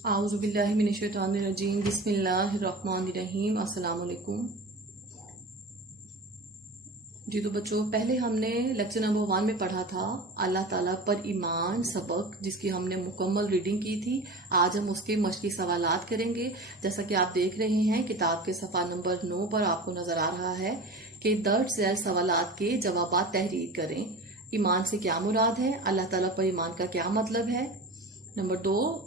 आऊज़ुबिल्लाहि मिनश्शैतानिर्रजीम बिस्मिल्लाहिर्रहमानिर्रहीम अस्सलाम वालेकुम। जी तो बच्चों, पहले हमने लेक्चर नंबर 1 में पढ़ा था अल्लाह ताला पर ईमान सबक, जिसकी हमने मुकम्मल रीडिंग की थी। आज हम उसके मश्की सवालात करेंगे। जैसा कि आप देख रहे हैं किताब के सफ़ा नंबर 9 पर आपको नजर आ रहा है कि दर्ज झैल सवालात के जवाबात तहरीर करें। ईमान से क्या मुराद है, अल्लाह ताला पर ईमान का क्या मतलब है। नंबर 2,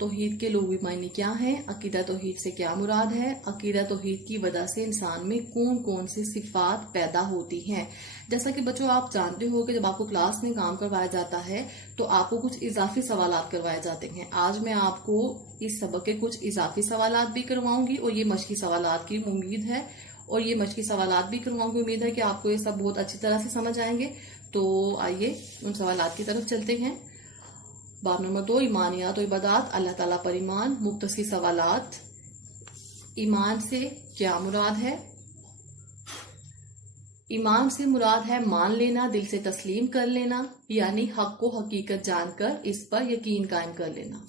तौहीद के लुग़वी मायने क्या है, अकीदा तौहीद से क्या मुराद है, अकीदा तौहीद की वजह से इंसान में कौन कौन सी सिफात पैदा होती हैं। जैसा कि बच्चों आप जानते हो कि जब आपको क्लास में काम करवाया जाता है तो आपको कुछ इजाफी सवालात करवाए जाते हैं। आज मैं आपको इस सबक के कुछ इजाफी सवालात भी करवाऊंगी और ये मश्की सवालात की उम्मीद है और ये मश्की सवालात भी करवाऊंगी। उम्मीद है कि आपको ये सब बहुत अच्छी तरह से समझ आएंगे। तो आइए उन सवालात की तरफ चलते हैं। बाब नंबर 2, ईमानियात और इबादात, अल्लाह ताला पर ईमान। मुख्तसर सवालात, ईमान से क्या मुराद है। ईमान से मुराद है मान लेना, दिल से तस्लीम कर लेना, यानी हक को हकीकत जानकर इस पर यकीन कायम कर लेना।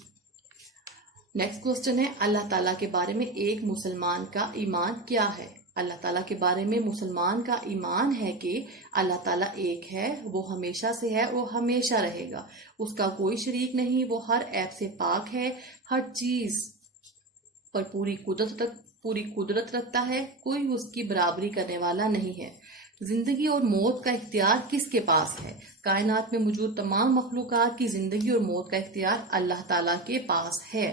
नेक्स्ट क्वेश्चन है, अल्लाह ताला के बारे में एक मुसलमान का ईमान क्या है। अल्लाह ताला के बारे में मुसलमान का ईमान है कि अल्लाह ताला एक है, वो हमेशा से है, वो हमेशा रहेगा, उसका कोई शरीक नहीं, वो हर ऐप से पाक है, हर चीज पर पूरी कुदरत रखता है, कोई उसकी बराबरी करने वाला नहीं है। जिंदगी और मौत का इख्तियार किसके पास है। कायनात में मौजूद तमाम मखलूकात की जिंदगी और मौत का इख्तियार अल्लाह ताला के पास है।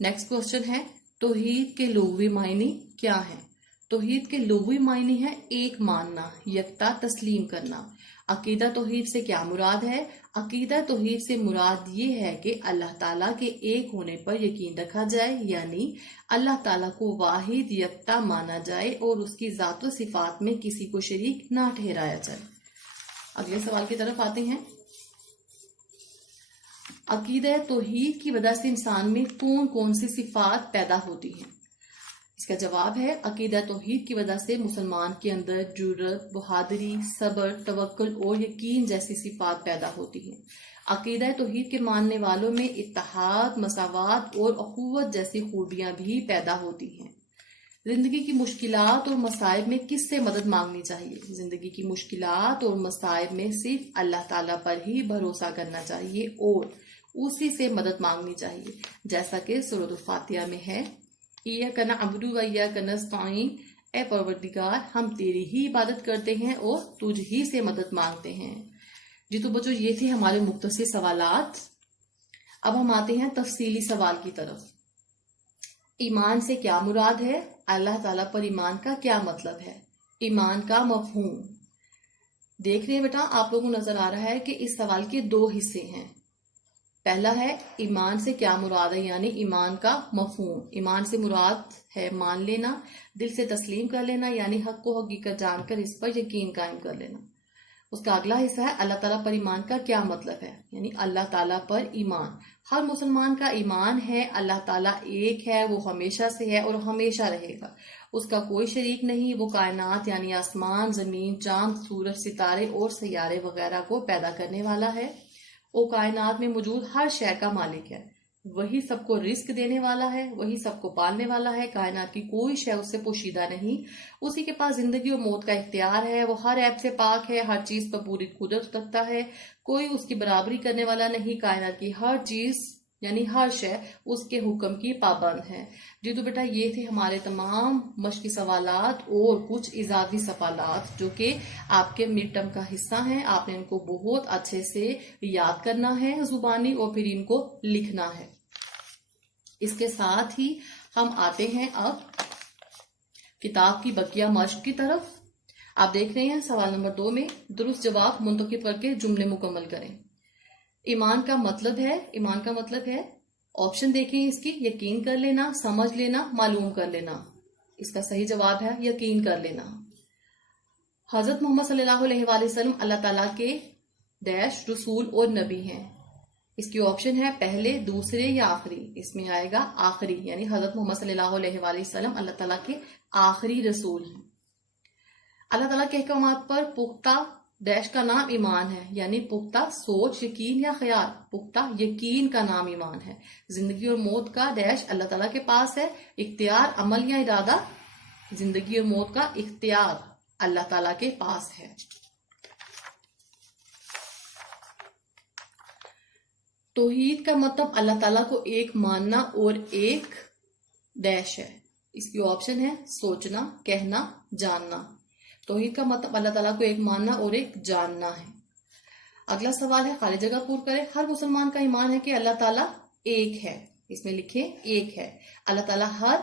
नेक्स्ट क्वेश्चन है, तौहीद के लुग़वी मायने क्या है। तौहीद के लुग़वी मायने है एक मानना, यकता तस्लीम करना। अकीदा तौहीद से क्या मुराद है। अकीदा तौहीद से मुराद ये है कि अल्लाह ताला के एक होने पर यकीन रखा जाए, यानी अल्लाह ताला को वाहिद यकता माना जाए और उसकी ज़ात व सिफात में किसी को शरीक ना ठहराया जाए। अगले सवाल की तरफ आते हैं। अकीदा तौहीद की वजह से इंसान में कौन कौन सी सिफात पैदा होती हैं। इसका जवाब है, अकीदा तौहीद की वजह से मुसलमान के अंदर जुर्रत, बहादुरी, सब्र, तवक्कुल और यकीन जैसी सिफात पैदा होती हैं। अकीदा तौहीद के मानने वालों में इत्तेहाद, मसावात और अखुवत जैसी खूबियां भी पैदा होती हैं। जिंदगी की मुश्किलात और मसाइब में किससे मदद मांगनी चाहिए। जिंदगी की मुश्किलात और मसाइब में सिर्फ अल्लाह ताला पर ही भरोसा करना चाहिए और उसी से मदद मांगनी चाहिए। जैसा कि सूरह फातिहा में है, इय्याका नअबुदु व इय्याका नस्तईन, ए परवरदिगार हम तेरी ही इबादत करते हैं और तुझ ही से मदद मांगते हैं। जी तो बच्चों, ये थे हमारे मुख्तसर सवालात। अब हम आते हैं तफसीली सवाल की तरफ। ईमान से क्या मुराद है, अल्लाह ताला पर ईमान का क्या मतलब है। ईमान का मफहूम देख रहे हैं बेटा, आप लोगों को नजर आ रहा है कि इस सवाल के 2 हिस्से हैं। पहला है ईमान से क्या मुराद है, यानी ईमान का मफहूम। ईमान से मुराद है मान लेना, दिल से तस्लीम कर लेना, यानी हक को हकीकत जानकर इस पर यकीन कायम कर लेना। उसका अगला हिस्सा है अल्लाह ताला पर ईमान का क्या मतलब है, यानी अल्लाह ताला पर ईमान। हर मुसलमान का ईमान है अल्लाह ताला एक है, वो हमेशा से है और हमेशा रहेगा, उसका कोई शरीक नहीं, वो कायनात यानी आसमान, जमीन, चांद, सूरज, सितारे और सैयारे वगैरह को पैदा करने वाला है। वो कायनात में मौजूद हर शय का मालिक है, वही सबको रिस्क देने वाला है, वही सबको पालने वाला है। कायनात की कोई शय उससे पोशीदा नहीं, उसी के पास जिंदगी और मौत का इख्तियार है, वो हर ऐप से पाक है, हर चीज पर पूरी कुदरत रखता है, कोई उसकी बराबरी करने वाला नहीं। कायनात की हर चीज यानी हर शय उसके हुक्म की पाबंद है। जी तो बेटा, ये थे हमारे तमाम मश्की सवालात और कुछ इजाफी सवालात जो कि आपके मिड टर्म का हिस्सा हैं। आपने इनको बहुत अच्छे से याद करना है जुबानी और फिर इनको लिखना है। इसके साथ ही हम आते हैं अब किताब की बकिया मश्क की तरफ। आप देख रहे हैं सवाल नंबर 2 में दुरुस्त जवाब मुंतखब करके जुमले मुकम्मल करें। ईमान का मतलब है, ऑप्शन देखें इसकी, यकीन कर लेना, समझ लेना, मालूम कर लेना। इसका सही जवाब है यकीन कर लेना। हजरत मोहम्मद सल्लल्लाहु अलैहि वसल्लम अल्लाह ताला के डैश रसूल और नबी हैं। इसकी ऑप्शन है पहले, दूसरे या आखिरी। इसमें आएगा आखिरी, यानी हजरत मोहम्मद सल्लल्लाहु अलैहि वसल्लम अल्लाह ताला के आखिरी रसूल हैं। अल्लाह ताला के अहकामात पर पुख्ता डैश का नाम ईमान है, यानी पुख्ता सोच, यकीन या ख्याल। पुख्ता यकीन का नाम ईमान है। जिंदगी और मौत का डैश अल्लाह ताला के पास है। इख्तियार, अमल या इरादा, जिंदगी और मौत का इख्तियार अल्लाह ताला के पास है। तौहीद का मतलब अल्लाह ताला को एक मानना और एक डैश है। इसकी ऑप्शन है सोचना, कहना, जानना। तौहीद का मतलब अल्लाह ताला को एक मानना और एक जानना है। अगला सवाल है, खाली जगह पूर्ण करें। हर मुसलमान का ईमान है कि अल्लाह ताला एक है। इसमें लिखे एक है। अल्लाह ताला हर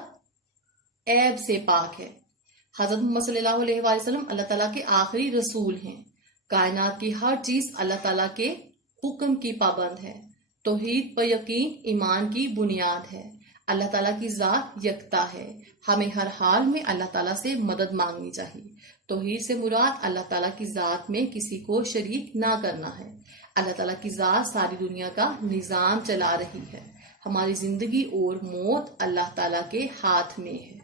ऐब से पाक है। हजरत मोहम्मद सल्लल्लाहु अलैहि वसल्लम अल्लाह ताला के आखिरी रसूल हैं। कायनात की हर चीज अल्लाह ताला के हुक्म की पाबंद है। तौहीद पर यकीन ईमान की बुनियाद है। अल्लाह ताला की जात यकता है। हमें हर हाल में अल्लाह ताला से मदद मांगनी चाहिए। तौहीद से मुराद अल्लाह ताला की जात में किसी को शरीक ना करना है। अल्लाह ताला की जात सारी दुनिया का निजाम चला रही है। हमारी जिंदगी और मौत अल्लाह ताला के हाथ में है।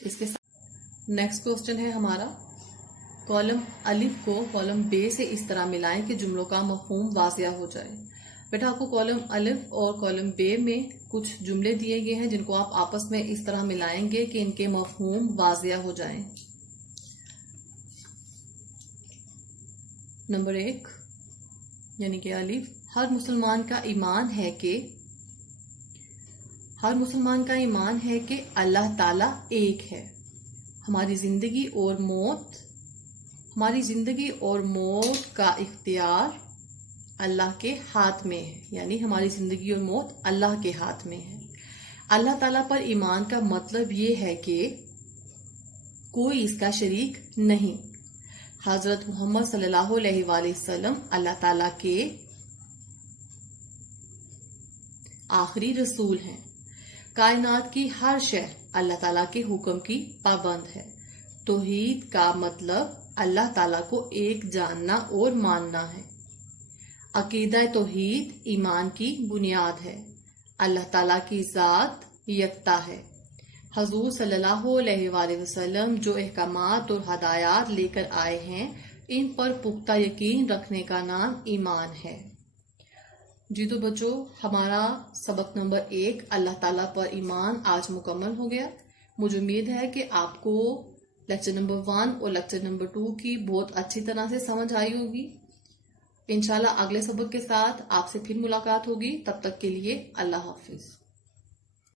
इसके साथ नेक्स्ट क्वेश्चन है हमारा, कॉलम अलिफ को कॉलम बे से इस तरह मिलाएं कि जुमलों का मफहूम वाज़िया हो जाए। बेटा आपको कॉलम अलिफ और कॉलम बे में कुछ जुमले दिए गए हैं जिनको आप आपस में इस तरह मिलाएंगे कि इनके मफहूम वाज़िया हो जाएं। नंबर 1 यानी कि अलिफ, हर मुसलमान का ईमान है कि अल्लाह ताला एक है। हमारी जिंदगी और मौत का इख्तियार अल्लाह के हाथ में है, यानी हमारी जिंदगी और मौत अल्लाह के हाथ में है। अल्लाह ताला पर ईमान का मतलब ये है कि कोई इसका शरीक नहीं। हजरत मोहम्मद सल्लल्लाहु अलैहि वसल्लम अल्लाह ताला के आखिरी रसूल हैं। कायनात की हर शय अल्लाह ताला के हुक्म की पाबंद है। तौहीद का मतलब अल्लाह ताला को एक जानना और मानना है। अकीदा तौहीद ईमान की बुनियाद है। अल्लाह ताला की जात यकता है। हजूर सल्लल्लाहु अलैहि वसल्लम जो अहकामात और हदायत लेकर आए हैं, इन पर पुख्ता यकीन रखने का नाम ईमान है। जी तो बच्चों, हमारा सबक नंबर 1 अल्लाह ताला पर ईमान आज मुकम्मल हो गया। मुझे उम्मीद है कि आपको लेक्चर नंबर 1 और लेक्चर नंबर 2 की बहुत अच्छी तरह से समझ आई होगी। इंशाल्लाह अगले सबक के साथ आपसे फिर मुलाकात होगी। तब तक के लिए अल्लाह हाफिज।